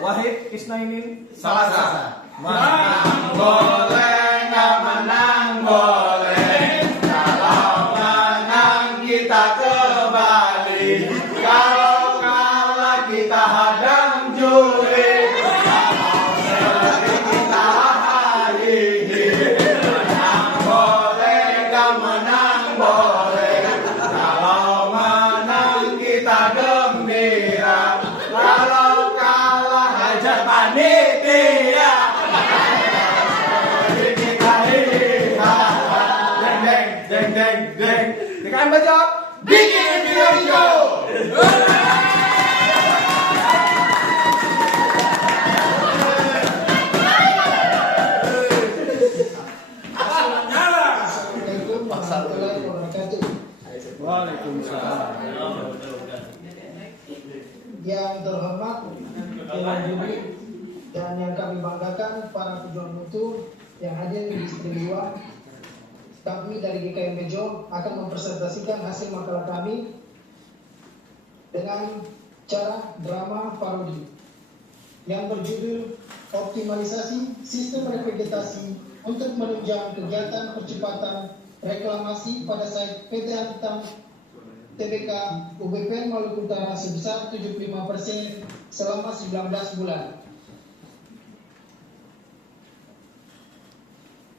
Wahid Isnainin Salasa. Menang boleh, nggak menang boleh. Kalau menang kita kembali, kalau kalah kita hadang juri. Kalau seri kita hari ini. Menang boleh, nggak menang boleh. Kalau menang kita gembira, kalau kalah hajar panitia. Deng. Dengan baca bikin video. Assalamualaikum warahmatullahi wabarakatuh. Waalaikumsalam. Yang terhormat Dewan Juri dan yang kami banggakan para pejuang mutu yang hadir di istimewa. Kami dari GKM Bejo akan mempresentasikan hasil makalah kami dengan cara drama parodi yang berjudul Optimalisasi Sistem Revegetasi untuk menunjang kegiatan percepatan reklamasi pada site PT Antam TBK UBPN Maluku Utara sebesar 75% selama 19 bulan.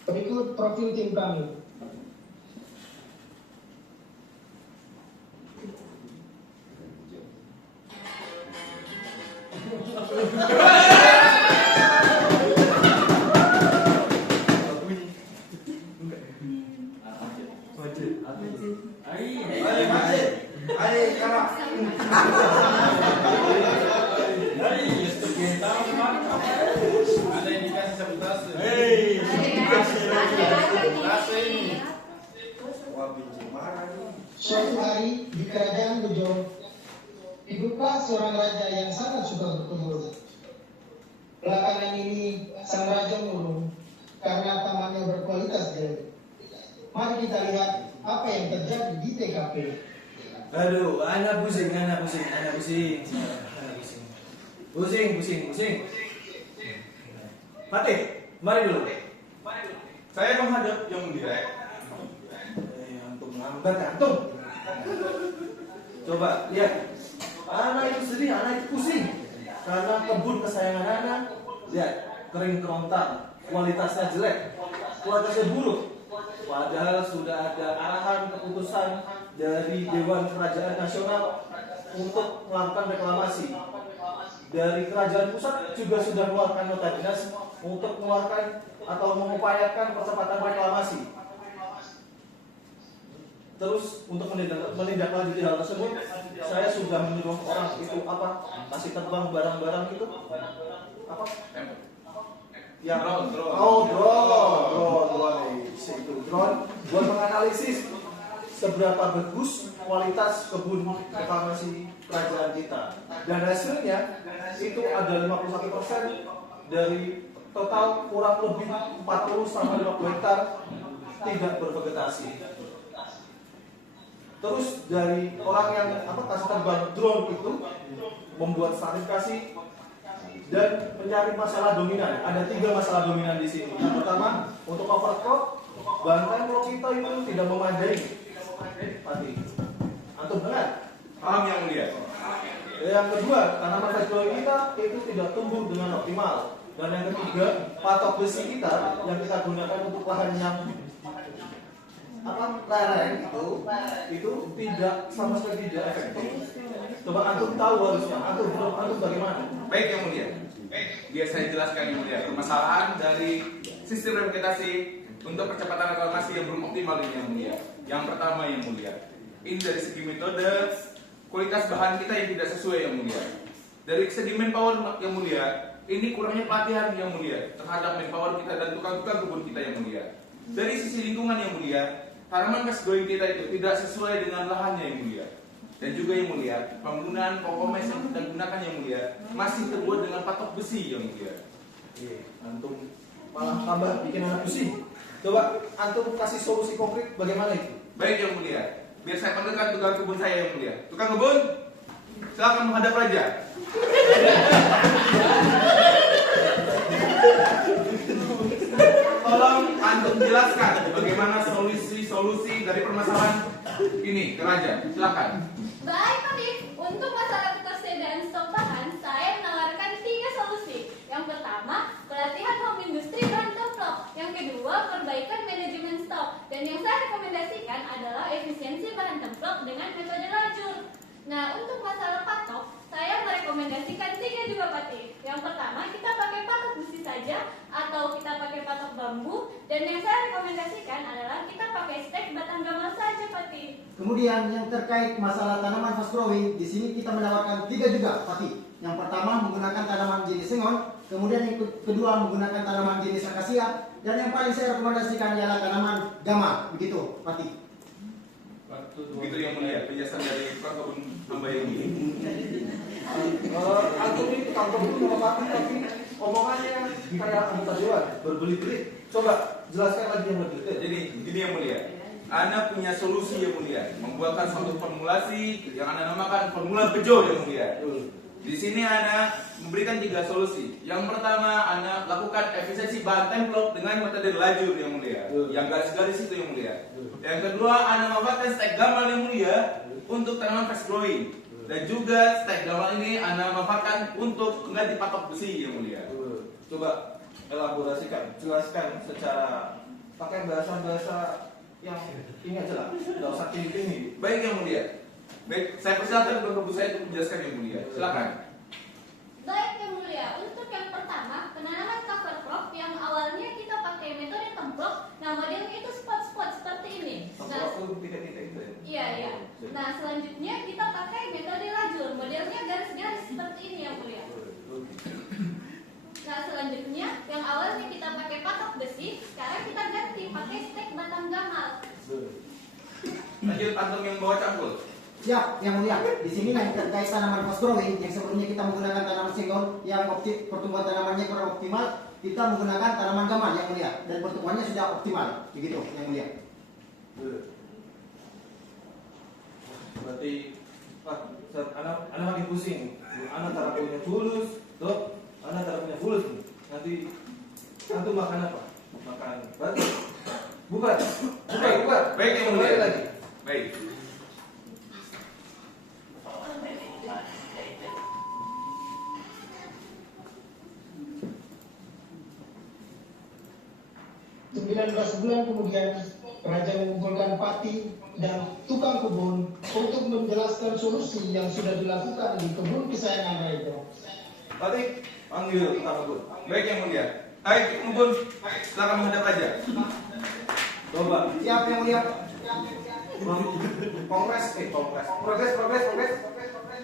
Berikut profil tim kami. Suatu hari di kerajaan Bejo hiduplah seorang raja yang sangat suka berkebun. Belakangan ini sang raja murung karena tamannya berkualitas jelek. Mari kita lihat apa yang terjadi di TKP. Aduh, anak pusing. Fatih, mari dulu. Saya menghadap yang mulia. Antum lambat, antum. Coba lihat. Anak itu sedih, anak itu pusing. Karena kebun kesayangan anak, lihat, kering kerontang, kualitasnya jelek, kualitasnya buruk. Padahal sudah ada arahan keputusan dari Dewan Kerajaan Nasional untuk melakukan reklamasi. Dari kerajaan pusat juga sudah mengeluarkan nota dinas untuk mengeluarkan atau mengupayakan percepatan reklamasi. Terus untuk menindaklanjuti hal tersebut, saya sudah menyuruh orang itu masih terbang barang-barang itu apa? Yang drone buat menganalisis seberapa bagus kualitas kebun reklamasi kerajaan kita. Dan hasilnya itu ada 51% dari total kurang lebih 40-50 hektar tidak bervegetasi. Terus dari orang yang kasih terbang drone itu membuat stratifikasi dan mencari masalah dominan. Ada 3 masalah dominan di sini. Yang pertama, untuk overcrop, bahan pulau kita itu tidak memadai. Pati, antum dengar? Paham yang mulia. Yang kedua, tanaman vegetable kita itu tidak tumbuh dengan optimal. Dan yang ketiga, patok besi kita yang kita gunakan untuk lahan yang lereng itu tidak sama sekali tidak efektif. Coba antum tahu harusnya, antum bagaimana? Baik yang mulia. Biar saya jelaskan yang mulia. Permasalahan dari sistem revegetasi untuk percepatan reklamasi yang belum optimal ini yang mulia. Yang pertama yang mulia, ini dari segi metode kualitas bahan kita yang tidak sesuai yang mulia. Dari segi manpower yang mulia, ini kurangnya pelatihan yang mulia terhadap manpower kita dan tukang-tukang kebun kita yang mulia. Dari sisi lingkungan yang mulia, tanaman gas growing kita itu tidak sesuai dengan lahannya yang mulia. Dan juga yang mulia, penggunaan kompomes yang kita gunakan yang mulia masih terbuat dengan patok besi yang mulia. Antum malah tambah bikin anak pusing. Coba antum kasih solusi konkret bagaimana itu? Baik yang mulia, biar saya panggilkan tukang kebun saya yang mulia. Tukang kebun, silakan menghadap raja. jelaskan bagaimana solusi dari permasalahan ini ke Raja. Silakan. Baik, Pati. Untuk masalah ketersediaan stok bahan, saya menawarkan 3 solusi. Yang pertama, pelatihan home industri bahan templok. Yang kedua, perbaikan manajemen stok. Dan yang saya rekomendasikan adalah efisiensi bahan templok dengan metode lajur. Nah, untuk masalah patok, saya merekomendasikan 3 juga, Pati. Yang pertama, kita pakai patok besi saja atau kita pakai patok bambu. Dan yang saya rekomendasikan adalah kita pakai stek batang gamal saja, Pati. Kemudian yang terkait masalah tanaman fast growing, di sini kita menawarkan 3 juga, Pati. Yang pertama menggunakan tanaman jenis sengon, kemudian yang kedua menggunakan tanaman jenis akasia, dan yang paling saya rekomendasikan ialah tanaman gamal. Begitu, Pati. Begitu yang mulia, penjelasan dari Pak Kebun hamba yang ini. Aku ini tukang kebun sama Pati, tapi omongannya kayak anggota dewan, berbelit-belit. Coba jelaskan lagi yang lebih detail. Jadi ini yang mulia. Anda punya solusi yang mulia, membuatkan suatu formulasi yang Anda namakan formula bejo yang mulia. Di sini Anda memberikan 3 solusi. Yang pertama, Anda lakukan efisiensi bahan templok dengan metode lajur yang mulia, yang garis-garis itu yang mulia. Yang kedua, Anda memanfaatkan stek gamal yang mulia untuk tanaman fast growing. Dan juga stek gamal ini Anda manfaatkan untuk mengganti patok besi yang mulia. Coba elaborasikan, jelaskan secara pakai bahasa-bahasa yang ingat jelas, tidak usah tinggi-tinggi. Baik yang mulia. Baik, saya persilakan Bapak Ibu saya untuk menjelaskan yang mulia. Silakan. Baik, yang mulia. Untuk yang pertama, penanaman cover crop yang awalnya kita pakai metode templok. Nah, modelnya itu spot-spot seperti ini. Nah, Titik-titik itu ya. iya, iya. Nah, selanjutnya kita pakai metode lajur. Modelnya garis-garis seperti ini, yang mulia. Nah, selanjutnya yang awalnya kita pakai patok besi, sekarang kita ganti pakai stek batang gamal. Lanjut antum yang bawa cangkul. Siap, yang mulia. Di sini yang terkait tanaman fast growing, yang sebelumnya kita menggunakan tanaman sengon yang pertumbuhan tanamannya kurang optimal, kita menggunakan tanaman gamal yang mulia, dan pertumbuhannya sudah optimal. Begitu, yang mulia. Berarti anak makin pusing. Anak cara punya fulus, tuh. Anak cara punya fulus nih. Nanti antum makan apa? Makan batu. Bukan. Baik yang mulia. Kembali lagi. Baik. Bulan kemudian Raja mengumpulkan Pati dan tukang kebun untuk menjelaskan solusi yang sudah dilakukan di kebun kesayangan Raja. Pati, panggil tukang kebun. Baik yang mulia. Hai kebun, silakan menghadap aja. Coba. Siap, yang mulia. Progres. Progres.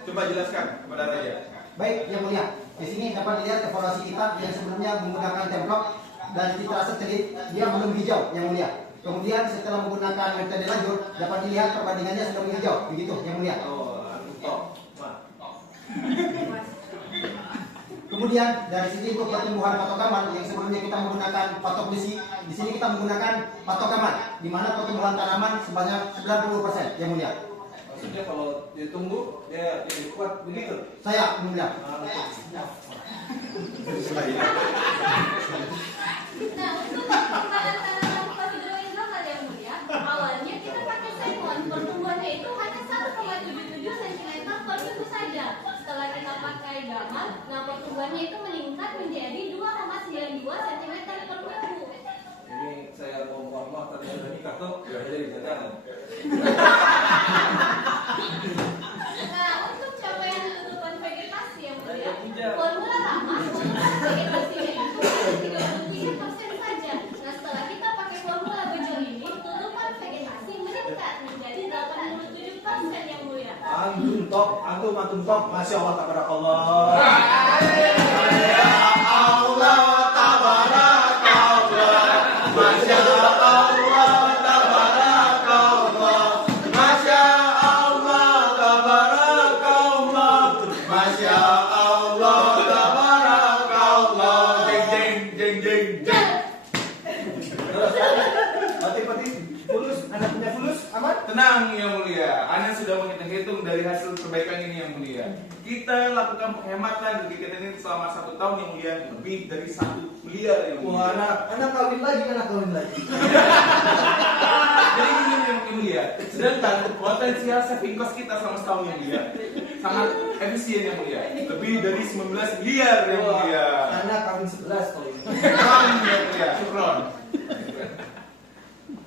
Coba jelaskan kepada Raja. Baik, yang mulia. Di sini dapat dilihat evaluasi kita yang sebelumnya menggunakan templok dan citra satelit, dia belum hijau, yang mulia. Kemudian setelah menggunakan metode lajur, dapat dilihat perbandingannya sudah menghijau. Begitu, yang mulia. Kemudian dari sini untuk pertumbuhan patok gamal yang sebelumnya kita menggunakan patok besi, di sini kita menggunakan patok gamal, di mana pertumbuhan tanaman sebanyak 90%, yang mulia. Maksudnya kalau dia tumbuh, dia jadi kuat begitu. Saya, yang mulia. Nah, untuk perkembangan tanaman fast growing lokal yang mulia, awalnya kita pakai sengon. Pertumbuhannya itu hanya 1,77 cm per minggu saja. Setelah kita pakai gamal, nah pertumbuhannya itu meningkat menjadi 2,92 cm per minggu. Ini saya mau mohon maaf tadi sudah nikah tuh, gak jadi jangan. Nah, untuk capaian tutupan vegetasi yang mulia, formula lama tutupan vegetasinya itu hanya 33% saja. Nah, setelah kita pakai formula bejo ini, tutupan vegetasi meningkat menjadi 87% yang mulia. Antum top, masya Allah tabarakallah. Tenang yang mulia, Anda sudah menghitung dari hasil perbaikan ini yang mulia. Kita melakukan penghematan di kegiatan ini selama 1 tahun yang mulia lebih dari 1 miliar yang mulia. Wah, anak kawin lagi. Jadi ini yang mulia. Sedangkan potensial saving cost kita selama setahun yang mulia sangat efisien yang mulia. Lebih dari 19 miliar yang mulia. Anak kawin 11 kalau ini. Yang mulia. Syukron.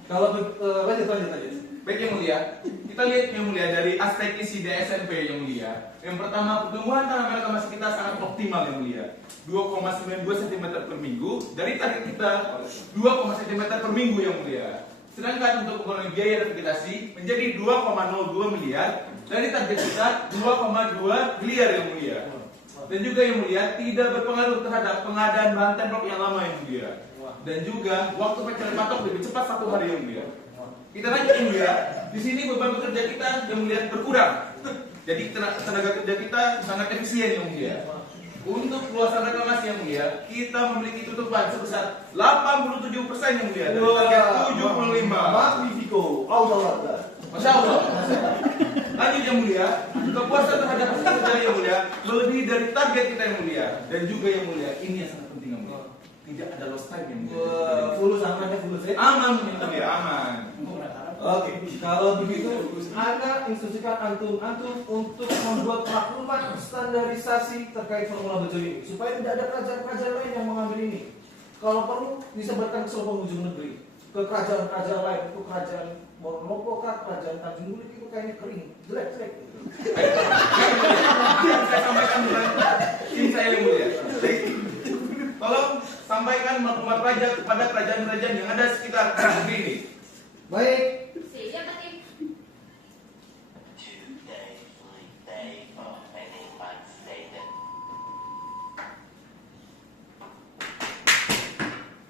Kalau lanjut. Baik yang mulia, kita lihat yang mulia dari aspek isi DSNP yang mulia. Yang pertama, pertumbuhan tanaman reklamasi kita sangat optimal yang mulia. 2,92 cm per minggu dari target kita 2, cm per minggu yang mulia. Sedangkan untuk mengurangi biaya revitalisasi menjadi 2,02 miliar dari target kita 2,2 miliar yang mulia. Dan juga yang mulia tidak berpengaruh terhadap pengadaan bahan templok yang lama yang mulia. Dan juga waktu pencarian patok lebih cepat 1 hari yang mulia. Kita lanjut yang mulia. Di sini beban bekerja kita yang mulia berkurang. Jadi tenaga kerja kita sangat efisien yang mulia. Untuk luasan reklamasi yang mulia, kita memiliki tutupan sebesar 87% yang mulia dari target 75. Magnifico. Allah. Masya Allah. Lanjut yang mulia, kepuasan terhadap hasil kerja yang mulia melebihi dari target kita yang mulia. Dan juga yang mulia, ini yang sangat penting yang mulia. Tidak ada lost time yang mulia. Fulus aman ya, fulus ya. Aman yang mulia, aman. Oke, kalau begitu, Anda instruksikan antum untuk membuat maklumat standarisasi terkait formula bejo ini, supaya tidak ada kerajaan-kerajaan lain yang mengambil ini. Kalau perlu, disebarkan ke seluruh penghujung negeri, ke kerajaan-kerajaan lain, itu kerajaan Mononopo kah, kerajaan Tanjung Mulik itu kayaknya kering, jelek. Saya sampaikan dulu, tim saya yang mulia. Tolong sampaikan maklumat raja kepada kerajaan-kerajaan yang ada sekitar negeri ini. Baik. Siapa tim?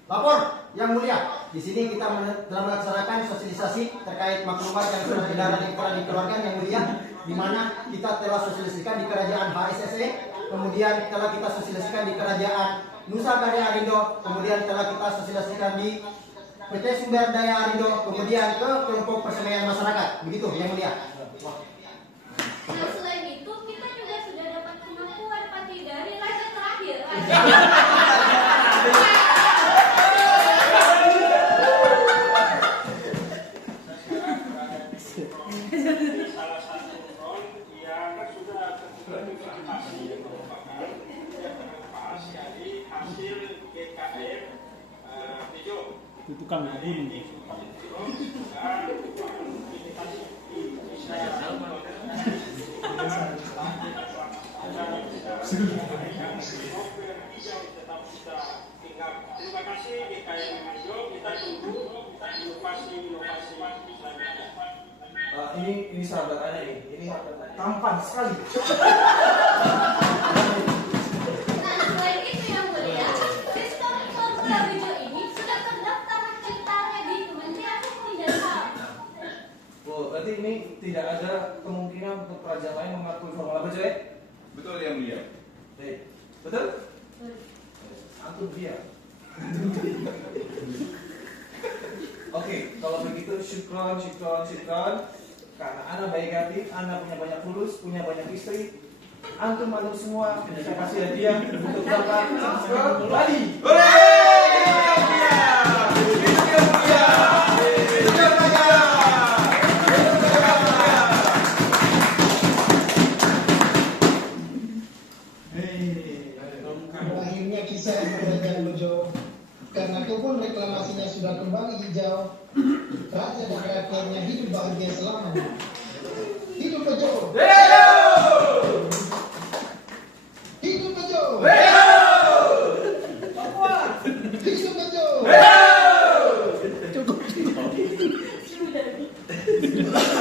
Lapor yang mulia. Di sini kita telah melaksanakan sosialisasi terkait maklumat yang sudah dikeluarkan yang mulia, di mana kita telah sosialisasikan di kerajaan HSSE, kemudian telah kita sosialisasikan di kerajaan Nusa Karya Arindo, kemudian telah kita sosialisasikan di PT Sumber Daya Arindo, kemudian ke kelompok persemaian masyarakat. Begitu yang mulia. Nah, selain itu kita juga sudah dapat pengakuan pati dari raja terakhir. Salah satu front yang sudah terverifikasi merupakan pas dari hasil GKM Bejo. Itu kan gunung. Terima kasih GKM Bejo. Kita tunggu inovasi selanjutnya. Ini sahabat Anda ini tampan sekali. Nah, selain itu yang mulia, sistem formula bejo ini sudah terdaftar hak ciptanya di Kementerian Hukum dan HAM. Oh, berarti ini tidak ada kemungkinan untuk kerajaan lain mengakui formula bejo ya? Betul yang mulia. Baik. Betul? Antum dia. Oke, kalau begitu syukron. Karena Anda baik hati, Anda punya banyak fulus, punya banyak istri. Antum semua saya kasih hadiah untuk Bapak ke Bali. Akhirnya kisah kerajaan Bejo, karena kebun reklamasinya sudah kembali hijau, raja dan rakyatnya hidup bahagia selamanya. Hidup Bejo! Hidup Bejo! Hidup Bejo! Sudah.